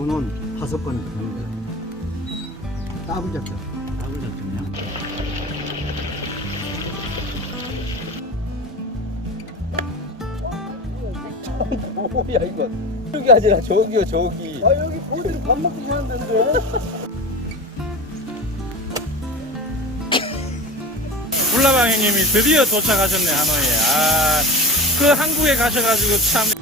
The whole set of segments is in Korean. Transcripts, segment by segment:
다섯 번 되는 거야. 더블 작전. 더블 작전이야. 뭐야 이거? 여기 아니라 저기요 저기. 아, 여기 보들이 밥 먹기 하는 데인데. 불나방 형님이 드디어 도착하셨네 하노이에. 아, 그 한국에 가셔가지고 참.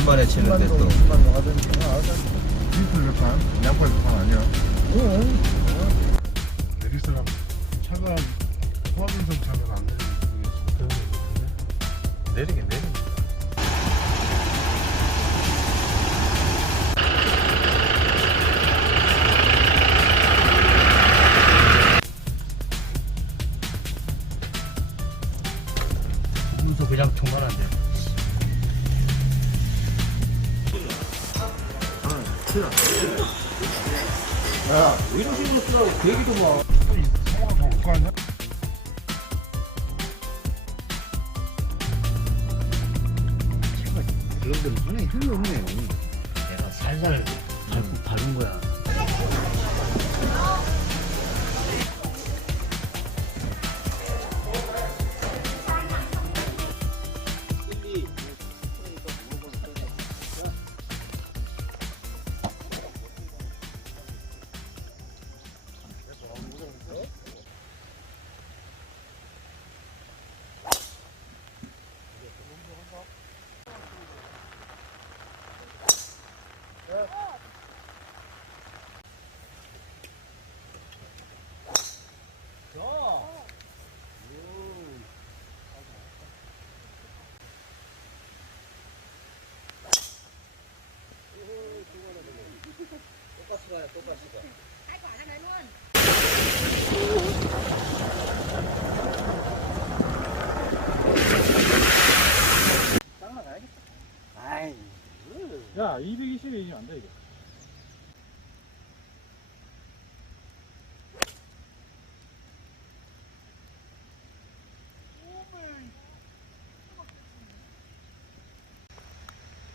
오랜만에 치는데 또. 디지털 몇판 양팔 몇판 아니야? 내리스랑 차가 소화전선 차면 안 내리는 내리긴 내리. 그런 데는 손에 힘이 없네. 내가 살살 밟고 밟은 거야. 아이, 야, 220에 이면 안 돼, 이게.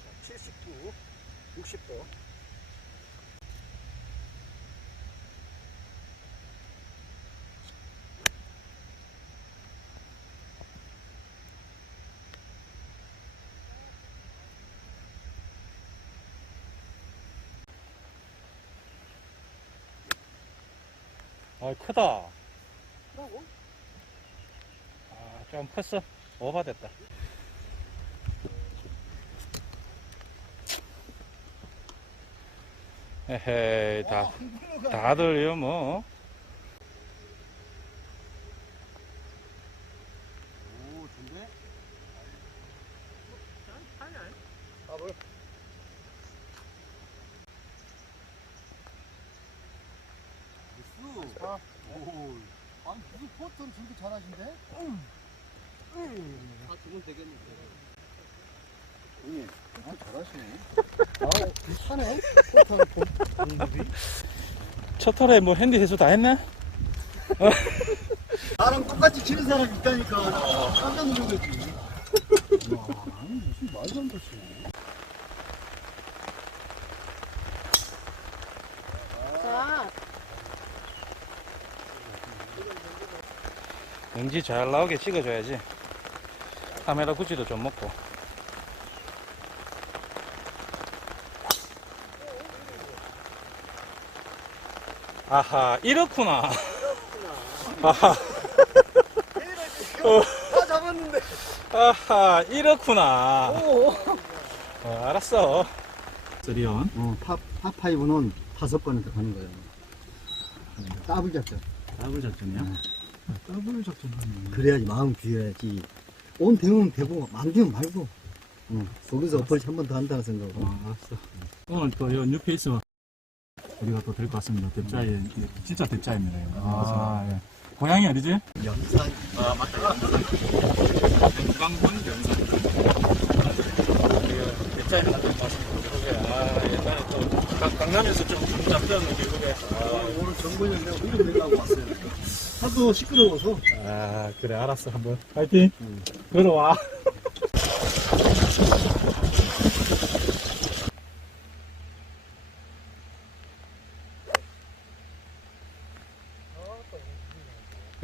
자, 79, 60도. 아 크다. 뭐라고? 아, 좀 컸어. 오버됐다. 에헤이, 다, 다들요, 뭐. 오, 좋네. 아, 뭘? 미스. 아, 오. 아니, 무슨 포트는 저렇게 잘하신데? 응. 아, 두분 되겠는데. 형님, 아, 공급이. 첫 털에 뭐 핸디 해수 다 했나? 나랑 똑같이 치는 사람이 있다니까 깜짝. 와, 아니 무슨 말도 안 되지. 자, 영지 잘 나오게 찍어줘야지. 카메라 구찌도 좀 먹고. 아하, 이렇구나. 아하, 다 잡았는데. 아하, 이렇구나. 어, 알았어. 쓰리온. 어, 파, 파파이브는 다섯 번을 가는 거예요. 더블 작전. 더블 작전이야? 더블 작전 그래야지 마음 비워야지. 온 대우면 되고, 안 되면 말고. 응. 거기서 어플치 한번 더 한다는 생각으로. 어, 알았어. 오늘 또요 뉴페이스 우리가 또 될 것 같습니다. 대짜에 진짜 대짜입니다. 이거. 아, 예. 고향이 어디지? 연산. 아 맞다. 영광군 연산. 좀 봤습니다. 그게 아 옛날에 또 강- 강남에서 좀 잡던 그게. 아, 오늘 정보는 내가 훈련 내려고 왔어요. 하도 시끄러워서. 아 그래 알았어 한번. 파이팅. 들어와.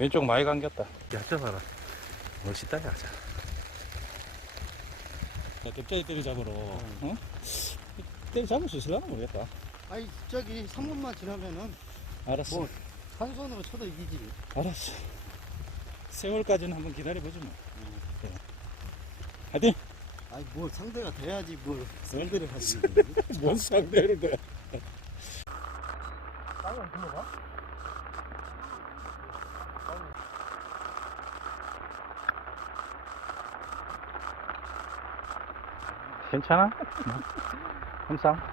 왼쪽 많이 감겼다. 야, 저 봐라. 멋있다, 야, 저. 야, 갑자기 때리 잡으러, 어? 때리 잡을 수 있을려나 모르겠다. 아니, 저기 3분만 지나면은 알았어. 뭐. 한 손으로 쳐도 이기지. 알았어. 세월까지는 한번 기다려보지 뭐. 그래. 하여튼, 아니, 뭘 상대가 돼야지 뭘. 상대를 하지. 뭔 상대를 돼. 땅을 불러봐? 괜찮아? 항상.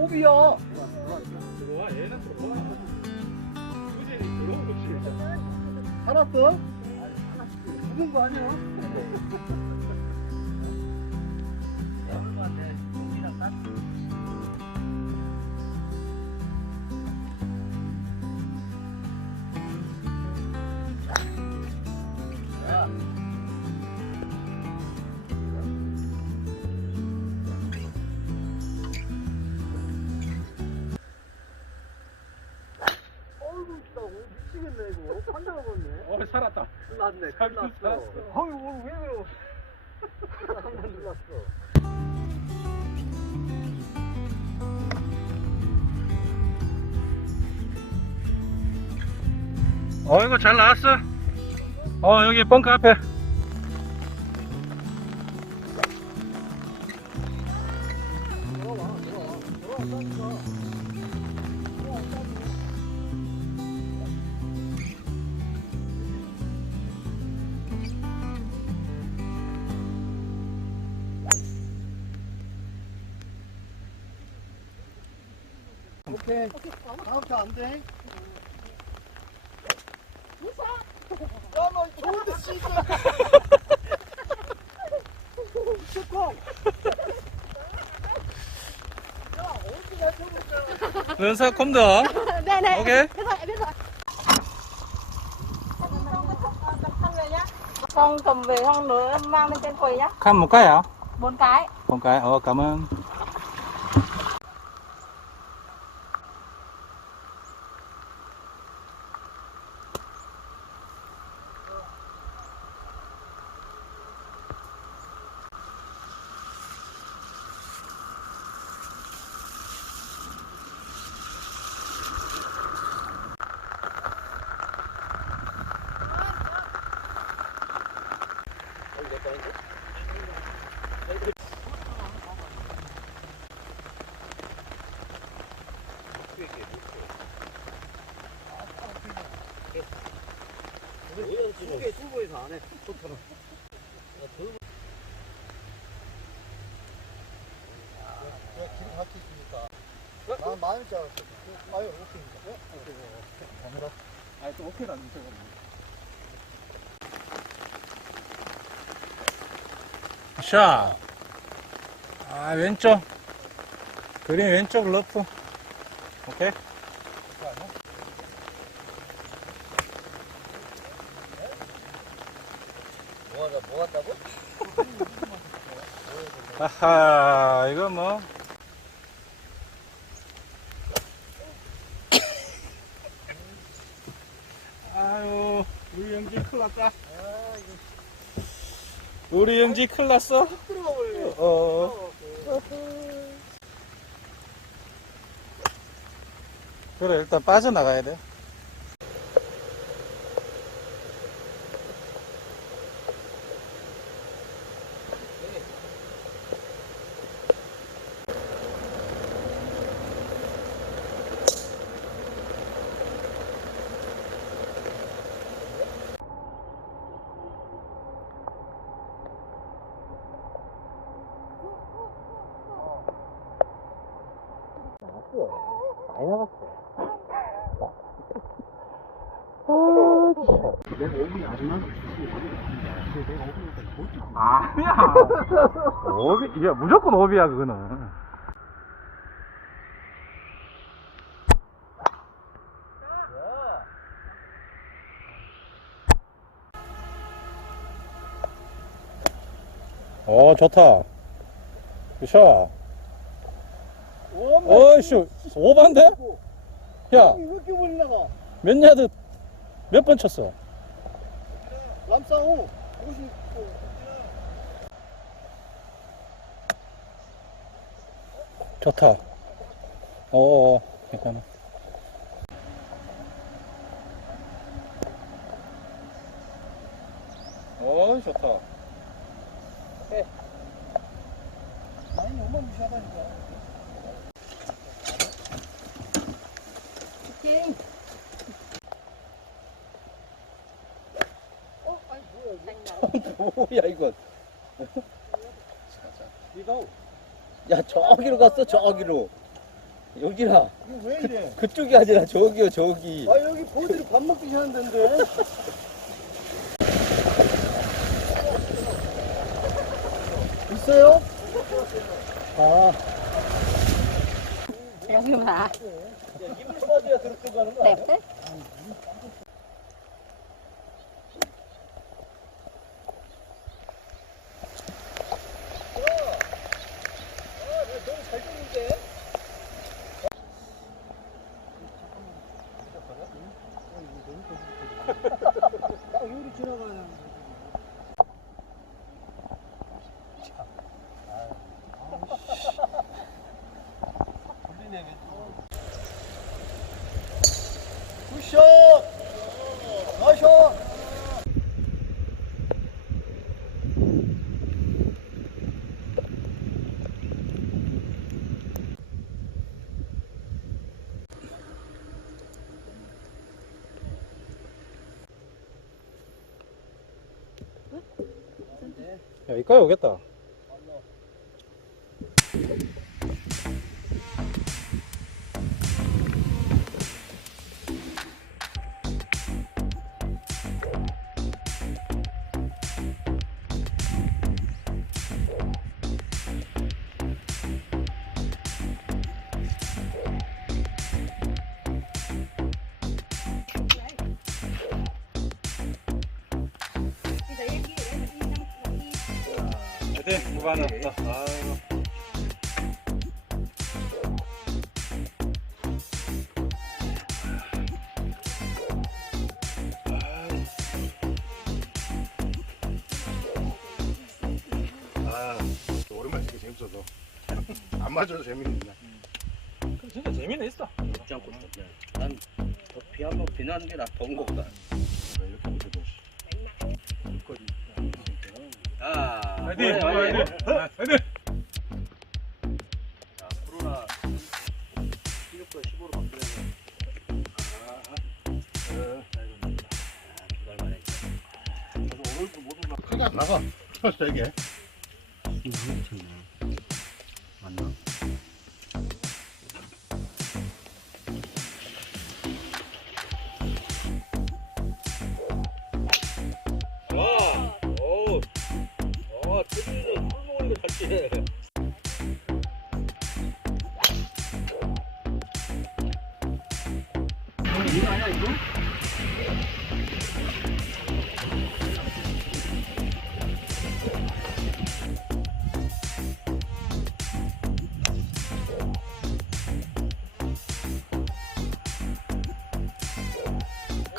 오비야. 들어와, 얘는 들어와. 굳이 들어온 거지. 살았어? 죽은 거 아니야? 살았다. 났네, 큰일 났어. 났어. 어이, 오늘 왜 그래? 한번 놀랐어. 어, 이거 잘 나왔어. 어, 여기 벙커 앞에. 오케이. 다음 차안 돼. 무사. 야너 좋은데 씨발. 축하. 야 어디 내 손을 연사 컴다. 네네. 오케이. 해봐 해봐. Xong cầm về không nữa mang lên trên quầy nhá. Khăm một cái à? Bốn cái. Bốn cái. Ờ cảm ơn. 두고에서 안 해. 좋더라. 길 같이 있으니까. 난줄 알았어. 아유, 오케이입니다. 네? 오케이. 감사합니다. 아니, 또 오케이라는 거 샷. 아, 왼쪽. 그린 왼쪽 러프. 오케이. 뭐, 뭐 한다고? 아하, 이거 뭐. 아유, 우리 영지 큰일 났다. 우리 영지 큰일 났어. 버려. 어. 그래, 일단 빠져나가야 돼. 많이 나갔어. 안 나갔어. 내가 오비 아니야. 오비, 야, 무조건 오비야, 그거는. 어, 좋다. 굿샷. 어이씨, 오반데? 야, 왜 이렇게 나가? 몇 야드, 몇 번 쳤어? 람싸우 50. 좋다. 어어, 괜찮아. 어, 좋다. 많이 너무 무시하다니까. 뭐야 이건 야 저기로 갔어 저기로 여기라 이거 왜 그쪽이 아니라 저기요 저기. 아 여기 보드리 밥 먹기 하는 데인데. 있어요? 아, 여기 봐. 입을 빠져야 들어가는 거 đẹp thế 딱 여기 지나가야 되는데. 굿샷! 나이샷! 야, 여기까지 오겠다. 더. 아이고. 아, 오랜만에 치기 재밌어서. 안 맞아도 재밌는데. 진짜 재미는 있어. 죽지 않고 있어. 난비 한번 비나는 게 나쁜 거 같다. 이렇게 화이팅! 화이팅! 화이팅! 자, 코로나 16도 15로 바뀌려면 두달 만에 오늘도 못 올라. 크게 안 나가. 세게.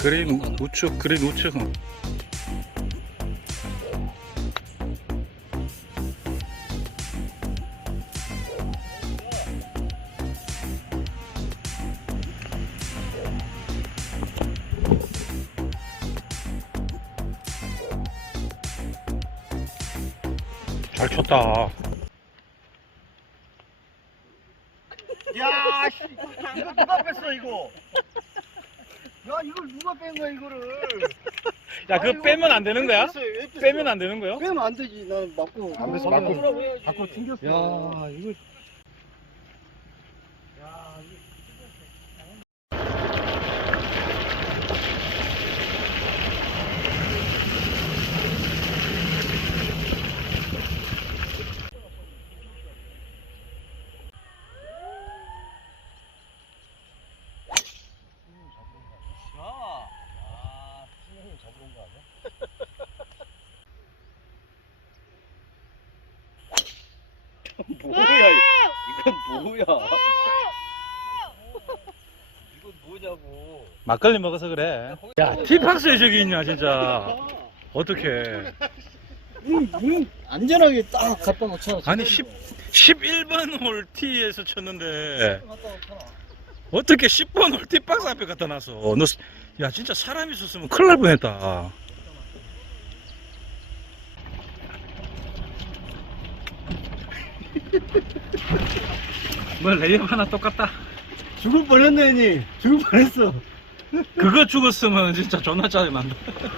그린 우측, 그린 우측. 잘 쳤다. 야, 씨, 이거 누가 뺐어 이거? 야, 이걸 누가 뺀 거야 이거를? 야, 그거 빼면 안 되는 거야? 빼면 안 되는 거야? 빼면 안 되지. 난 맞고. 안 됐어, 맞고. 밖으로 튕겼어. 야, 이거. 뭐야? 이건 뭐야? 이건 뭐냐고. 막걸리 먹어서 그래. 야, 티박스에 저기 있냐, 진짜. 어떻게? 안전하게 딱 갖다 놓잖아. 아니, 10, 11번 홀 티에서 쳤는데, 어떻게 10번 홀 티박스 앞에 갖다 놨어? 너, 야, 진짜 사람 있었으면 큰일 날 뻔했다. 뭐, 레이업 하나 똑같다. 죽을 뻔했네, 형님. 죽을 뻔했어. 그거 죽었으면 진짜 존나 짜증 난다.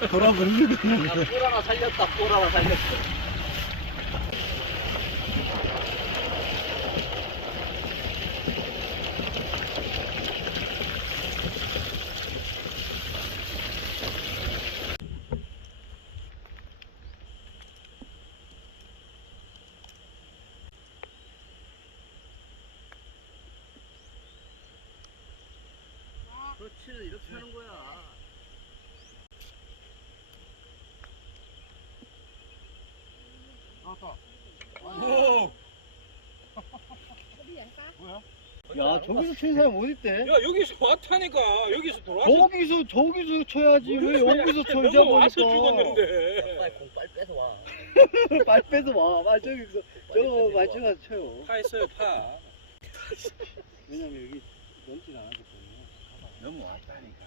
돌아버리는 거. 야, 볼 하나 살렸다. 볼 하나 살렸어. 그렇지, 이렇게 하는 거야. 야, 저기서 치는 사람 어딨대? 야, 여기서 왔다니까. 여기서 돌아. 저기서, 저기서 쳐야지. 왜 여기서 쳐, 이제 와서 보니까. 죽었는데. 빨리 공 빨리 뺏어 와. 발 빼서 와. 말 저기서, 저 말쪽가서 쳐요. 파 있어요, 파. 왜냐면 여기 넘지가 않았기 때문에. 너무 왔다니까.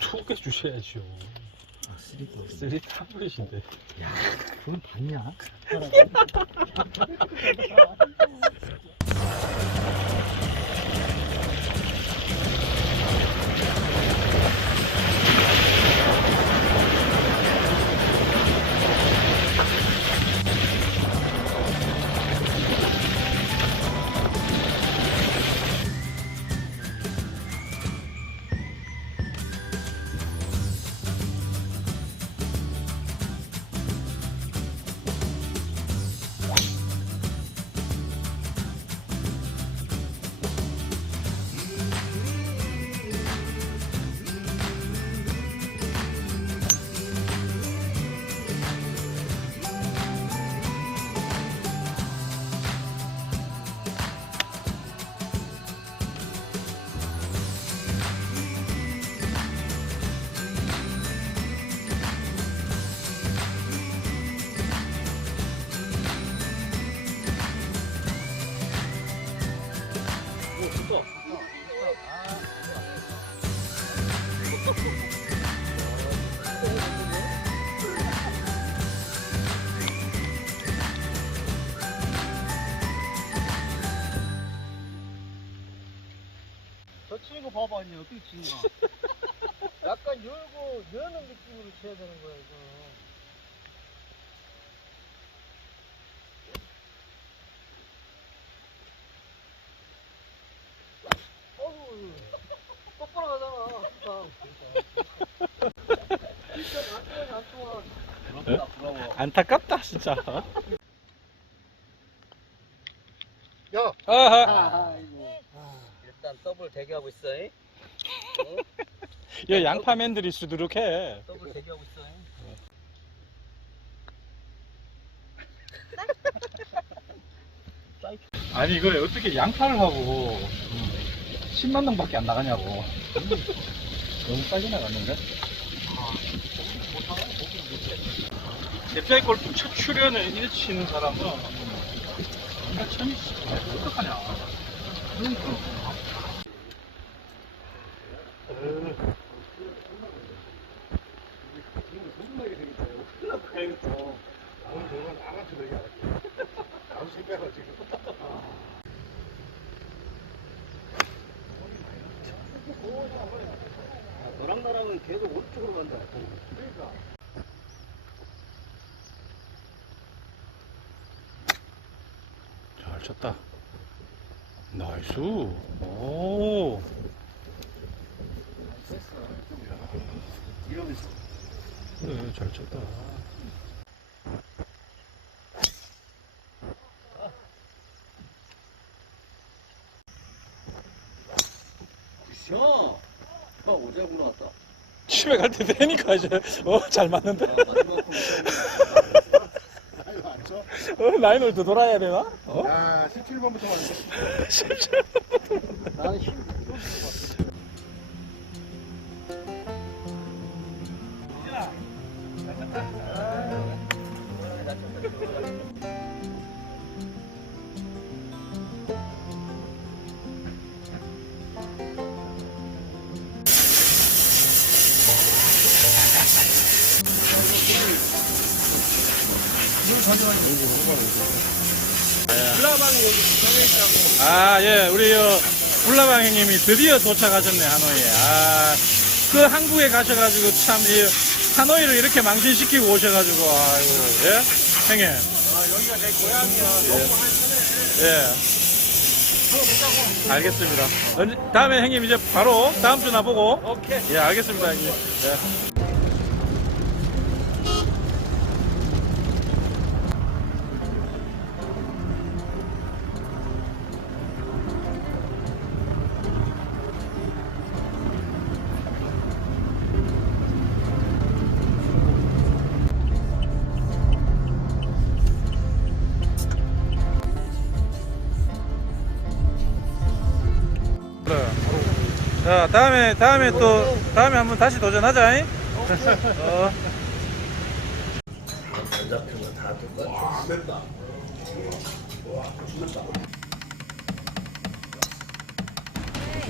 투개 주셔야죠. 아, 쓰리터. 쓰리 타블릿인데. 그건 봤냐? 치는가. 약간 열고, 여는 느낌으로 쳐야 되는 거야, 이거. 어우, 똑바로 가잖아. 진짜 안 좋아, 안 좋아. 부럽다, 부러워. 안타깝다 진짜. 야! 아하. 아이고. 일단 더블 대기하고 있어. 잉? 이 양파맨들이 수두룩해. 더블 대기하고 있어. 잉? 아니 이거 어떻게 양파를 하고 10만 동밖에 안 나가냐고. 너무 빨리 나갔는데? 냅자이 골프 첫 출연을 이래 치는 사람은 뭔가 천이 어떡하냐 나랑은 계속 오른쪽으로 간다. 잘 쳤다. 나이스. 오. 이러면서. 그래, 잘 쳤다. 셔! 형, 어제 보러 왔다. 집에 갈 때 되니까 이제, 어, 잘 맞는데? 아이고, 안 쳐? 어, 라인을 더 돌아야 되나? 어? 야, 17번부터 왔는데. 나는 힘. 아, 예, 우리, 어, 불나방 형님이 드디어 도착하셨네, 하노이에. 아, 그 한국에 가셔가지고 참, 이, 하노이를 이렇게 망신시키고 오셔가지고, 아이고, 예? 형님. 아, 여기가 내 고향이야. 예. 예. 알겠습니다. 언제- 다음에 형님 이제 바로 다음 주 나보고. 오케이. 예, 알겠습니다, 형님. 예. 다음에, 다음에 또, 다음에 한번 다시 도전하자. 잉? 어.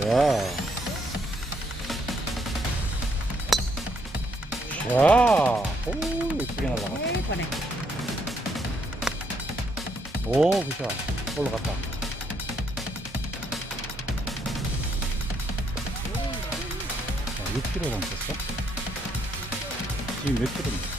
야. 야. 오, 예쁘게 날라갔다. 오, 그죠. 올라갔다. 6kg 남았어? 지금 몇 킬로입니까?